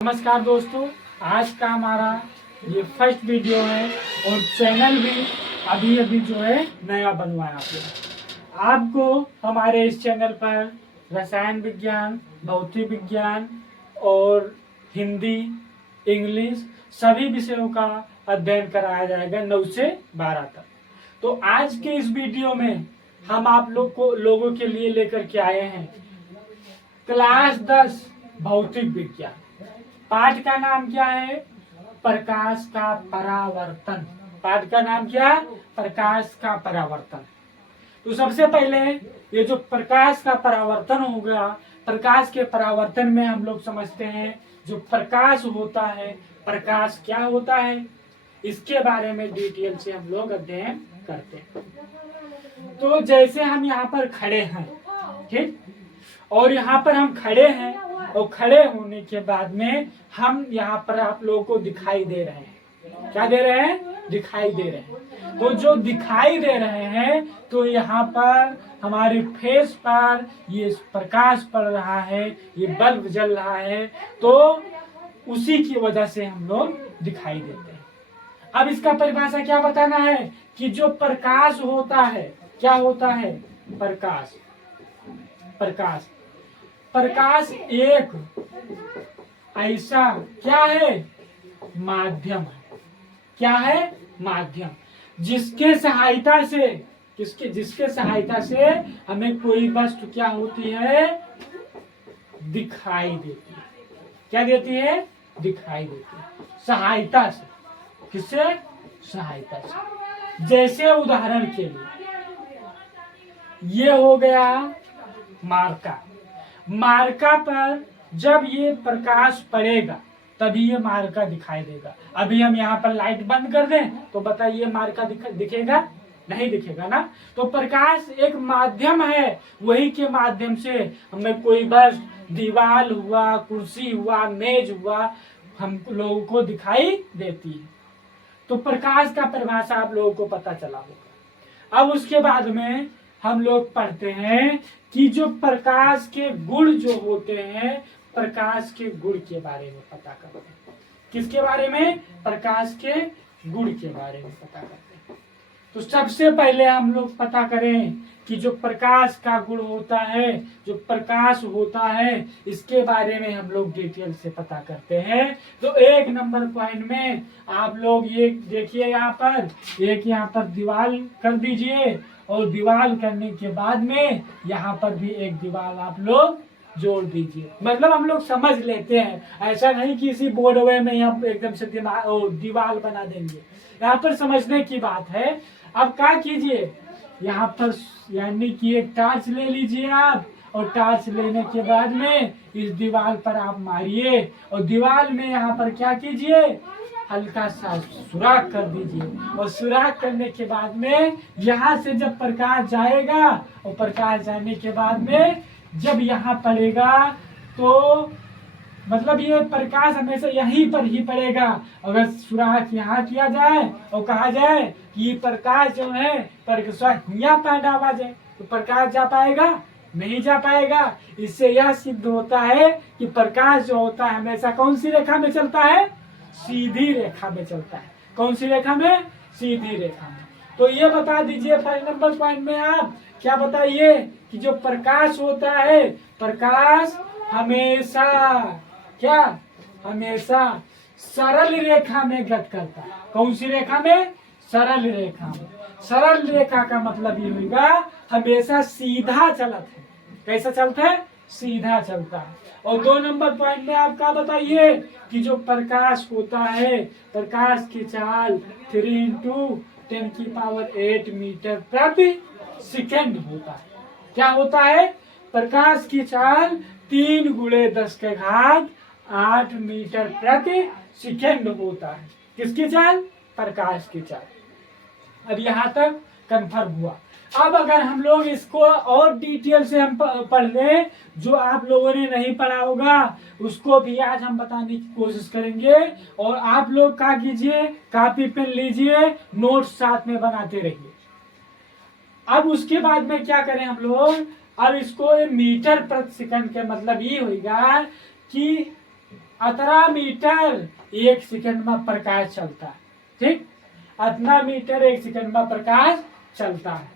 नमस्कार दोस्तों, आज का हमारा ये फर्स्ट वीडियो है और चैनल भी अभी जो है नया बनवाया आपको हमारे इस चैनल पर रसायन विज्ञान, भौतिक विज्ञान और हिंदी, इंग्लिश सभी विषयों का अध्ययन कराया जाएगा 9 से 12 तक। तो आज के इस वीडियो में हम आप लोगों के लिए लेकर के आए हैं क्लास 10 भौतिक विज्ञान। पाठ का नाम क्या है? प्रकाश का परावर्तन। पाठ का नाम क्या? प्रकाश का परावर्तन। तो सबसे पहले ये जो प्रकाश का परावर्तन हो गया, प्रकाश के परावर्तन में हम लोग समझते हैं जो प्रकाश होता है, प्रकाश क्या होता है, इसके बारे में डिटेल से हम लोग अध्ययन करते हैं। तो जैसे हम यहाँ पर खड़े हैं, ठीक, और यहाँ पर हम खड़े हैं और खड़े होने के बाद में हम यहाँ पर आप लोगों को दिखाई दे रहे हैं। क्या दे रहे हैं? दिखाई दे रहे हैं। तो जो दिखाई दे रहे हैं तो यहाँ पर हमारे फेस पर ये प्रकाश पड़ रहा है, ये बल्ब जल रहा है, तो उसी की वजह से हम लोग दिखाई देते हैं। अब इसका परिभाषा क्या बताना है कि जो प्रकाश होता है, क्या होता है? प्रकाश। प्रकाश प्रकाश एक ऐसा क्या है? माध्यम है। क्या है? माध्यम, जिसके सहायता से जिसके सहायता से हमें कोई वस्तु क्या होती है? दिखाई देती है। क्या देती है? दिखाई देती है सहायता से। किससे? सहायता से। जैसे उदाहरण के लिए ये हो गया मार्का। मार्का पर जब ये प्रकाश पड़ेगा तभी ये मार्का दिखाई देगा। अभी हम यहाँ पर लाइट बंद कर दें तो बताइए मार्का दिखेगा? नहीं दिखेगा ना। तो प्रकाश एक माध्यम है, वही के माध्यम से हमें कोई बस दीवार हुआ, कुर्सी हुआ, मेज हुआ, हम लोगों को दिखाई देती है। तो प्रकाश का परिभाषा आप लोगों को पता चला होगा। अब उसके बाद में हम लोग पढ़ते हैं कि जो प्रकाश के गुण जो होते हैं, प्रकाश के गुण के बारे में पता करते हैं। किसके बारे में? प्रकाश के गुण के बारे में पता करते हैं। तो सबसे पहले हम लोग पता करें कि जो प्रकाश का गुण होता है, जो प्रकाश होता है, इसके बारे में हम लोग डिटेल से पता करते हैं। तो 1 नंबर पॉइंट में आप लोग ये देखिए, यहाँ पर दीवार कर दीजिए और दीवार करने के बाद में यहाँ पर भी एक दीवार आप लोग जोड़ दीजिए। मतलब हम लोग समझ लेते हैं, ऐसा नहीं कि इसी बोर्ड वे में हम एकदम से दीवार बना देंगे। यहाँ पर समझने की बात है। अब क्या कीजिए, यहाँ पर यानी कि एक टार्च ले लीजिए आप, और टार्च लेने के बाद में इस दीवार पर आप मारिए और दीवार में यहाँ पर क्या कीजिए, हल्का सा सुराख कर दीजिए। और सुराख करने के बाद में यहाँ से जब प्रकाश जाएगा और प्रकाश जाने के बाद में जब यहाँ पड़ेगा तो मतलब ये प्रकाश हमेशा यहीं पर ही पड़ेगा। अगर सुराख यहाँ किया जाए और कहा जाए कि प्रकाश जो है यहाँ पर डाला जाए तो प्रकाश जा पाएगा? नहीं जा पाएगा। इससे यह सिद्ध होता है कि प्रकाश जो होता है हमेशा कौन सी रेखा में चलता है? सीधी रेखा में चलता है। कौन सी रेखा में? सीधी रेखा में। तो ये बता दीजिए 5 नंबर पॉइंट में आप क्या बताइए कि जो प्रकाश होता है, प्रकाश हमेशा क्या? हमेशा सरल रेखा में गति करता है। कौन सी रेखा में? सरल रेखा में। सरल रेखा का मतलब ये होगा हमेशा सीधा चलता है। कैसा चलता है? सीधा चलता है। और 2 नंबर पॉइंट में आप क्या बताइए कि जो प्रकाश होता है, प्रकाश की चाल 3 × 10⁸ मीटर प्रति सेकंड होता है। क्या होता है? प्रकाश की चाल 3 × 10⁸ मीटर प्रति सेकंड होता है। किसकी चाल? प्रकाश की चाल। अब यहाँ तक कंफर्म हुआ। अब अगर हम लोग इसको और डिटेल से हम पढ़ लें, जो आप लोगों ने नहीं पढ़ा होगा उसको भी आज हम बताने की कोशिश करेंगे। और आप लोग क्या कीजिए, कॉपी पेन लीजिए, नोट्स साथ में बनाते रहिए। अब उसके बाद में क्या करें हम लोग, अब इसको मीटर प्रति सेकंड के मतलब ये होगा कि अतरा मीटर 1 सेकंड में प्रकाश चलता है। ठीक, अतना मीटर 1 सेकंड में प्रकाश चलता है।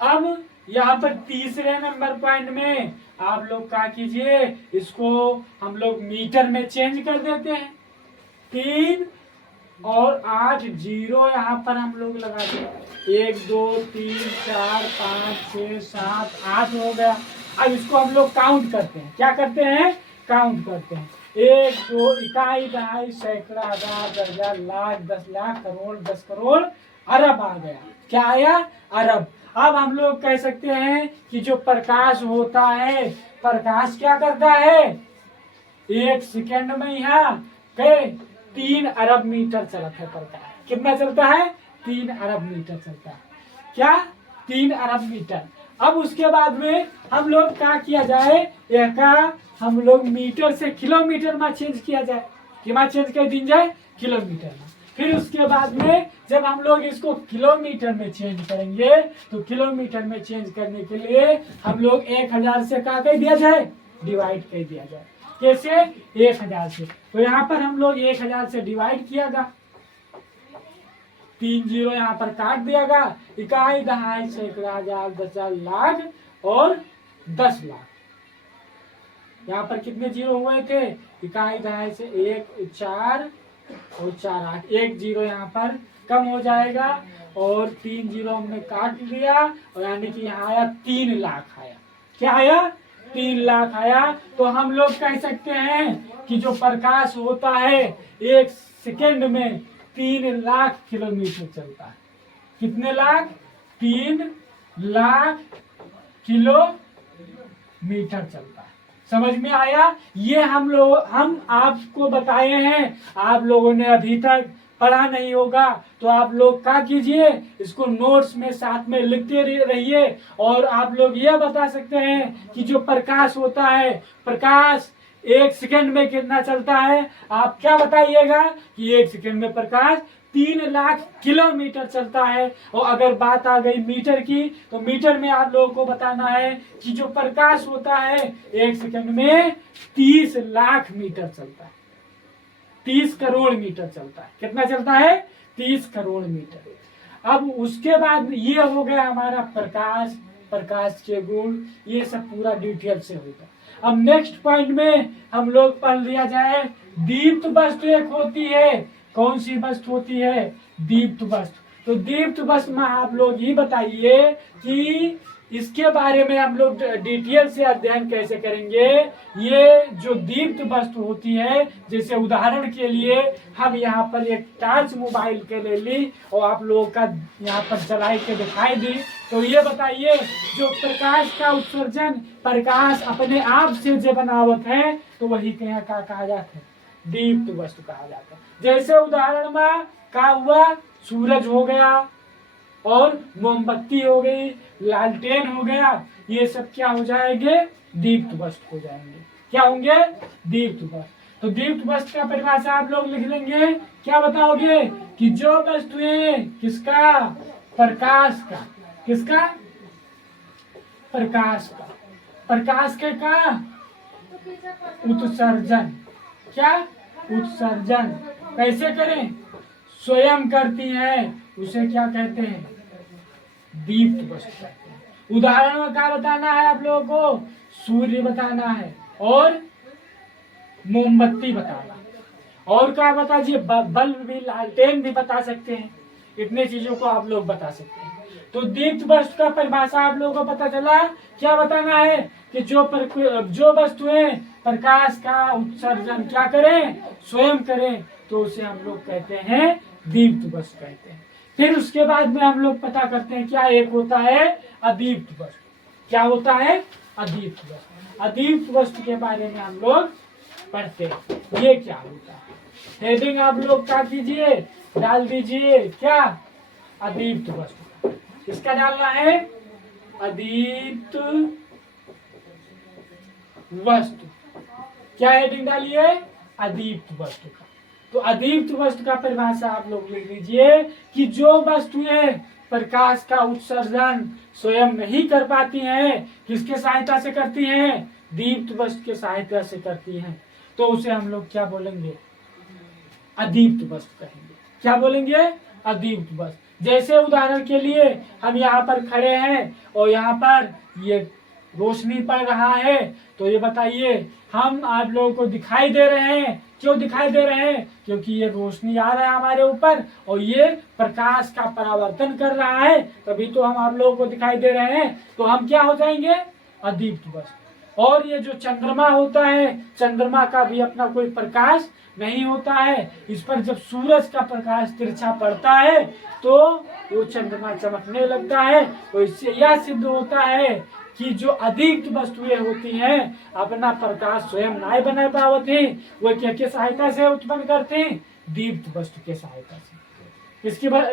अब यहाँ पर तीसरे नंबर पॉइंट में आप लोग क्या कीजिए, इसको हम लोग मीटर में चेंज कर देते हैं। 3 और 8 जीरो यहाँ पर हम लोग लगा दें। 1 2 3 4 5 6 7 8 हो गया। अब इसको हम लोग काउंट करते हैं। क्या करते हैं? काउंट करते हैं। 1 2 इकाई दहाई सैकड़ा हजार दर्जन लाख 10 लाख करोड़ 10 करोड़ अरब आ गया। क्या आया? अरब। अब हम लोग कह सकते हैं कि जो प्रकाश होता है, प्रकाश क्या करता है? 1 सेकेंड में यहाँ 3 अरब मीटर चलता है प्रकाश। कितना चलता है? 3 अरब मीटर चलता है। क्या? 3 अरब मीटर। अब उसके बाद में हम लोग क्या किया जाए, यह का हम लोग मीटर से किलोमीटर में चेंज किया जाए। कितना चेंज कर दी जाए? किलोमीटर में। फिर उसके बाद में जब हम लोग इसको किलोमीटर में चेंज करेंगे, तो किलोमीटर में चेंज करने के लिए हम लोग 1000 से क्या कर दिया जाए? डिवाइड कर दिया जाए। कैसे? 1000 से। तो यहाँ पर हम लोग 1000 से डिवाइड कियागा, 3 जीरो यहाँ पर काट दियागा। इकाई दहाई सैकड़ा हजार 10 लाख और 10 लाख। यहाँ पर कितने जीरो हुए थे? इकाई दहाई से 1 4 और 4 8। 1 जीरो यहाँ पर कम हो जाएगा और 3 जीरो हमने काट लिया और यानी कि यहाँ आया 3 लाख आया। क्या आया? 3 लाख आया। तो हम लोग कह सकते हैं कि जो प्रकाश होता है 1 सेकेंड में 3 लाख किलोमीटर चलता है। कितने लाख? 3 लाख किलोमीटर चलता है। समझ में आया? ये हम आपको बताए हैं। आप लोगों ने अभी तक पढ़ा नहीं होगा तो आप लोग क्या कीजिए, इसको नोट्स में साथ में लिखते रहिए। और आप लोग यह बता सकते हैं कि जो प्रकाश होता है, प्रकाश 1 सेकंड में कितना चलता है। आप क्या बताइएगा कि 1 सेकंड में प्रकाश 3 लाख किलोमीटर चलता है। और अगर बात आ गई मीटर की, तो मीटर में आप लोगों को बताना है कि जो प्रकाश होता है 1 सेकंड में 30 लाख मीटर चलता है। 30 करोड़ मीटर चलता है। कितना चलता है? 30 करोड़ मीटर। अब उसके बाद ये हो गया हमारा प्रकाश, प्रकाश के गुण, ये सब पूरा डिटेल से होगा। अब नेक्स्ट पॉइंट में हम लोग पढ़ लिया जाए, दीप्त वस्तु एक होती है। कौन सी वस्तु होती है? दीप्त वस्तु। तो दीप्त वस्तु में आप लोग ही बताइए कि इसके बारे में हम लोग डिटेल से अध्ययन कैसे करेंगे। ये जो दीप्त वस्तु होती है, जैसे उदाहरण के लिए हम यहाँ पर एक टॉर्च मोबाइल के ले ली और आप लोगों का यहाँ पर जलाई के दिखाई दी, तो ये बताइए जो प्रकाश का उत्सर्जन, प्रकाश अपने आप से जो बनावट है, तो वही क्या कहा जाता है? दीप्त वस्तु कहा जाता है। जैसे उदाहरण में क्या हुआ, सूरज हो गया और मोमबत्ती हो गई, लालटेन हो गया, ये सब क्या हो जाएंगे? दीप्त वस्तु हो जाएंगे। क्या होंगे? दीप्त वस्तु। तो दीप्त वस्तु का परिभाषा आप लोग लिख लेंगे। क्या बताओगे कि जो वस्तुएं किसका? प्रकाश का। किसका? प्रकाश का। प्रकाश के का उत्सर्जन। क्या? उत्सर्जन कैसे करें? स्वयं करती है, उसे क्या कहते हैं? दीप्त वस्तु कहते हैं। उदाहरण में क्या बताना है आप लोगों को? सूर्य बताना है और मोमबत्ती बताना। और क्या बता दीजिए? बल्ब भी, लालटेन भी बता सकते हैं। इतने चीजों को आप लोग बता सकते हैं। तो दीप्त वस्तु का परिभाषा आप लोगों को पता चला। क्या बताना है कि जो वस्तुएं प्रकाश का उत्सर्जन क्या करें? स्वयं करें, तो उसे हम लोग कहते हैं दीप्त वस्तु कहते हैं। फिर उसके बाद में हम लोग पता करते हैं क्या एक होता है अदीप्त वस्तु। क्या होता है? अदीप्त वस्तु। अदीप्त वस्तु के बारे में हम लोग पढ़ते हैं। ये क्या होता है? हेडिंग आप लोग क्या कीजिए, डाल दीजिए। क्या? अदीप्त वस्तु। इसका डालना है अदीप्त वस्तु। क्या हेडिंग डालिए? अदीप्त वस्तु का। तो अदीप्त वस्तु का परिभाषा आप लोग लिख लीजिए कि जो वस्तुएं प्रकाश का उत्सर्जन स्वयं नहीं कर पाती हैं, किसके सहायता से करती हैं? दीप्त वस्तु के सहायता से करती हैं। तो उसे हम लोग क्या बोलेंगे, अदीप्त वस्तु कहेंगे। क्या बोलेंगे, अदीप्त वस्तु। जैसे उदाहरण के लिए हम यहाँ पर खड़े हैं और यहाँ पर ये रोशनी पड़ रहा है, तो ये बताइए हम आप लोगों को दिखाई दे रहे हैं। क्यों दिखाई दे रहे हैं, क्योंकि ये रोशनी आ रहा है हमारे ऊपर और ये प्रकाश का परावर्तन कर रहा है, तभी तो हम आप लोगों को दिखाई दे रहे हैं। तो हम क्या हो जाएंगे, अदीप्त वस्तु। और ये जो चंद्रमा होता है, चंद्रमा का भी अपना कोई प्रकाश नहीं होता है। इस पर जब सूरज का प्रकाश तिरछा पड़ता है तो वो चंद्रमा चमकने लगता है। तो इससे यह सिद्ध होता है कि जो अदीप्त वस्तुएं होती हैं अपना प्रकाश स्वयं नहीं बना पावती, वो क्या सहायता से उत्पन्न करती, दीप्त वस्तु के सहायता से।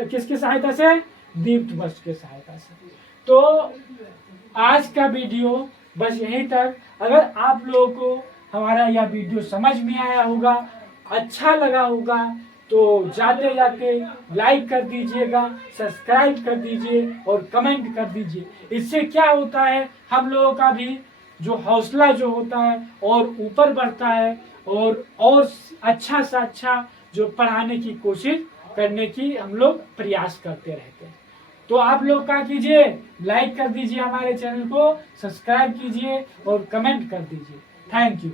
किसकी सहायता से, दीप्त वस्तु के सहायता से। तो आज का वीडियो बस यहीं तक। अगर आप लोगों को हमारा यह वीडियो समझ में आया होगा, अच्छा लगा होगा, तो जाते जाते लाइक कर दीजिएगा, सब्सक्राइब कर दीजिए और कमेंट कर दीजिए। इससे क्या होता है, हम लोगों का भी जो हौसला जो होता है और ऊपर बढ़ता है और अच्छा से अच्छा जो पढ़ाने की कोशिश करने की हम लोग प्रयास करते रहते हैं। तो आप लोग क्या कीजिए, लाइक कर दीजिए हमारे चैनल को, सब्सक्राइब कीजिए और कमेंट कर दीजिए। Thank you.